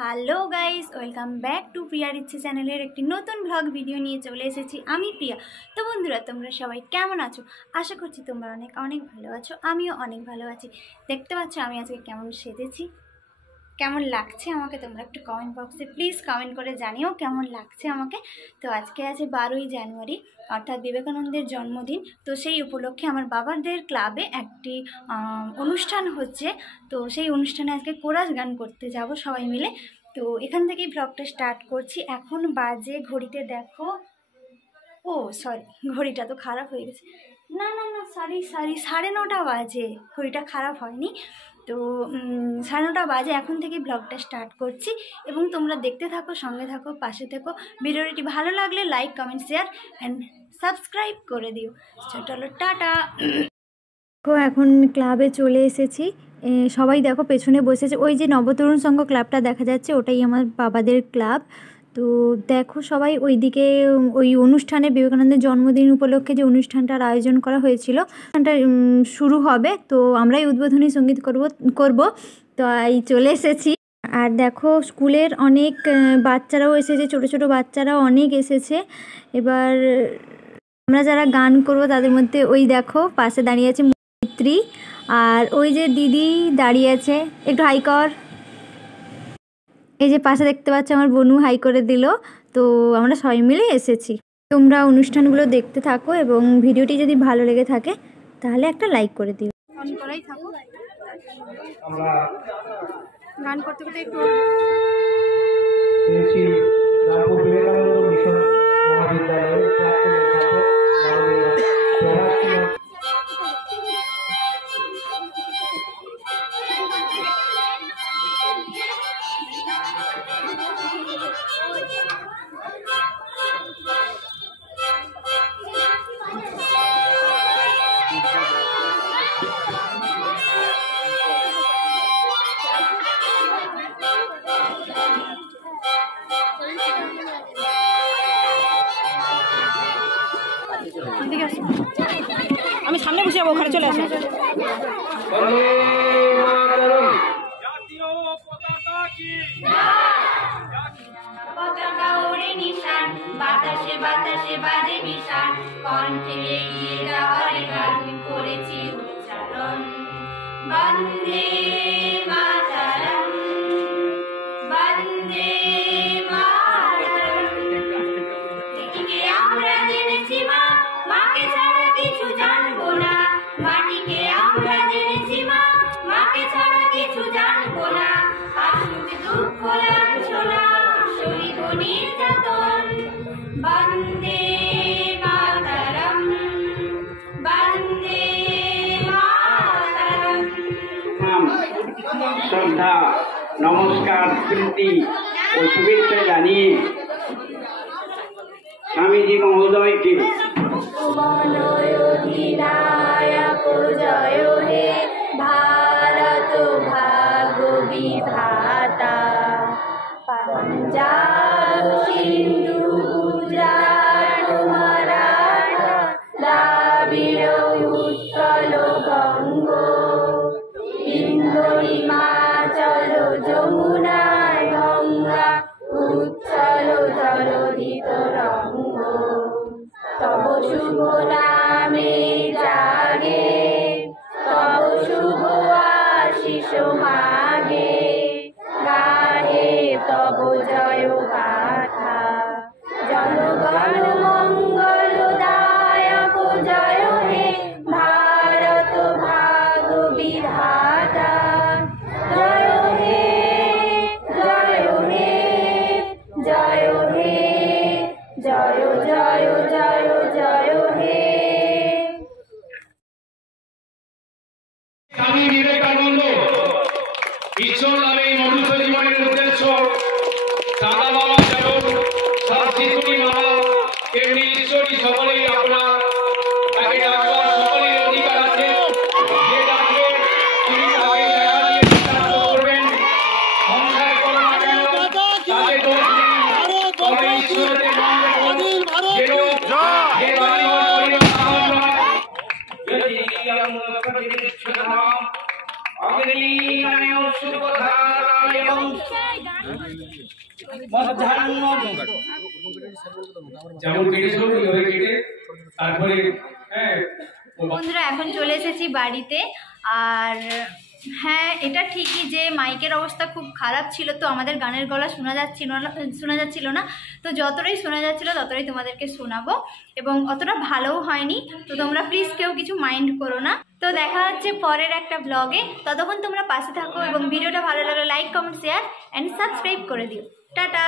Hello guys, welcome back to প্রিয়ার ইচ্ছে চ্যানেলের একটি নতুন ব্লগ ভিডিও নিয়ে চলে এসেছি আমি প্রিয়া। তো বন্ধুরা, তোমরা সবাই কেমন আছো? আশা করছি তোমরা অনেক অনেক ভালো আছো। আমিও অনেক ভালো আছি। দেখতে পাচ্ছ আমি আজকে কেমন সেজেছি, কেমন লাগছে আমাকে তোমরা একটু কমেন্ট বক্সে প্লিজ কমেন্ট করে জানিও কেমন লাগছে আমাকে। তো আজকে আছে 12ই জানুয়ারি, অর্থাৎ বিবেকানন্দের জন্মদিন। তো সেই উপলক্ষে আমার বাবাদের ক্লাবে একটি অনুষ্ঠান হচ্ছে। তো সেই অনুষ্ঠানে আজকে কোরাস গান করতে যাব সবাই মিলে। তো এখান থেকেই ব্লগটা স্টার্ট করছি। এখন বাজে ঘড়িতে দেখো, ও সরি, ঘড়িটা তো খারাপ হয়ে গেছে। না না না, সরি 9:30 বাজে, ঘড়িটা খারাপ হয়নি। তো 9:30 বাজে। এখন থেকে ব্লগটা স্টার্ট করছি এবং তোমরা দেখতে থাকো, সঙ্গে থাকো, পাশে থেকো। ভিডিওটি ভালো লাগলে like, comment, share and subscribe করে দিও। চলো টাটা। এখন ক্লাবে চলে এসেছি। সবাই দেখো পেছনে বসেছে। ওই যে নবতরুণ সংঘ ক্লাবটা দেখা যাচ্ছে, ওটাই আমার বাবাদের ক্লাব। তো দেখো সবাই ওইদিকে ওই অনুষ্ঠানে, বিবেকানন্দের জন্মদিন উপলক্ষে যে অনুষ্ঠানটার আয়োজন করা হয়েছিল, অনুষ্ঠানটা শুরু হবে। তো আমরাই উদ্বোধনী সঙ্গীত করব। তো এই চলে এসেছি। আর দেখো স্কুলের অনেক বাচ্চারাও এসেছে, ছোট ছোট বাচ্চারাও অনেক এসেছে। এবার আমরা যারা গান করব তাদের মধ্যে ওই দেখো পাশে দাঁড়িয়ে আছে মৈত্রী, আর ওই যে দিদি দাঁড়িয়ে আছে, একটু হাই কর। এই যে পাশে দেখতে পাচ্ছ আমার বনু হাই করে দিল। তো আমরা সবাই মিলে এসেছি। তোমরা অনুষ্ঠানগুলো দেখতে থাকো এবং ভিডিওটি যদি ভালো লেগে থাকে তাহলে একটা লাইক করে দিও। অন করাই থাকো, আমরা গান করতে করতে একটু রামপুর বিবেকানন্দ মিশন মহাবিদ্যালয়ের প্রাক্তন অধ্যাপক মাননীয় প্রভাস কুমার আমি সামনে বসে যাবো, ওখানে চলে আসো। পতাকা ওড়ে নিশান, বাতাসে বাতাসে বাজে নিশান, কণ্ঠে এগিয়ে যাওয়ার গান করেছি উচ্চারণ। বন্দে মাতরম, বন্দে মাতরম। এটিকে আমরা জেনেছি মা, মাকে ছাড়া কিছু জানবো না। মাটিকে আমরা জেনেছি মা, মাকে ছাড়া কিছু জানবো না। আসুক দুঃখ লাঞ্ছনা, সইব নির্যাতন। বন্দে মাতরম, বন্দে মাতরম। শ্রদ্ধা, নমস্কার, প্রীতি ও শুভেচ্ছা জানিয়ে স্বামীজি মহোদয়কে অধিনায়ক জয় হে ভারত ভাগ্য বিধাতা। পাঞ্জাব সিন্ধু গুজরাট মারাঠা, দ্রাবিড় উৎকল বঙ্গ, ইন্দ্র হিমাচল যমুনা গঙ্গা, উচ্ছল জলধি তরঙ্গ। তব শুভ নামে জাগে, তব শুভ আশিস মাগে, গাহে তব জয় গাথা। জনগণ মঙ্গল দায়ক জয় হে ভারত ভাগ্য বিধাতা। জয় হে, জয় হে, জয় হে, জয় জয় জয় জয় হে। স্বামী বিবেকানন্দ ঈশ্বর নামে মনুষ্য জীবনের উদ্দেশ্য। দাদা বাবা যেমন সব শিশুটি মা, তেমনি ঈশ্বরী সকলেই আপনার। তাকে ডাকবার সকলের অধিকার আছে। যে ডাকবে তিনি তাকে দেখা দিয়ে বিশ্বাস করবেন। সংসার করো না কেন তাতে দোষ নেই, তবে ঈশ্বরের নাম লেখো। যে লোক যে বাড়ি ঘর করিল তাহার নয়, যদি আমার নাম অগ্নি নামে অশুভ ধারা এবং মধ্যাহ্ন যেমন কেটেছিল ওইভাবে কেটে তারপরে হ্যাঁ বন্ধুরা এখন চলে এসেছি বাড়িতে। আর হ্যাঁ, এটা ঠিকই যে মাইকের অবস্থা খুব খারাপ ছিল, তো আমাদের গানের গলা শোনা যাচ্ছিল না। তো যতটাই শোনা যাচ্ছিল ততটাই তোমাদেরকে শোনাবো, এবং অতটা ভালোও হয়নি, তো তোমরা প্লিজ কেউ কিছু মাইন্ড করো না। তো দেখা হচ্ছে পরের একটা ব্লগে, ততক্ষণ তোমরা পাশে থাকো এবং ভিডিওটা ভালো লাগলে like, comment, share and subscribe করে দিও। টাটা।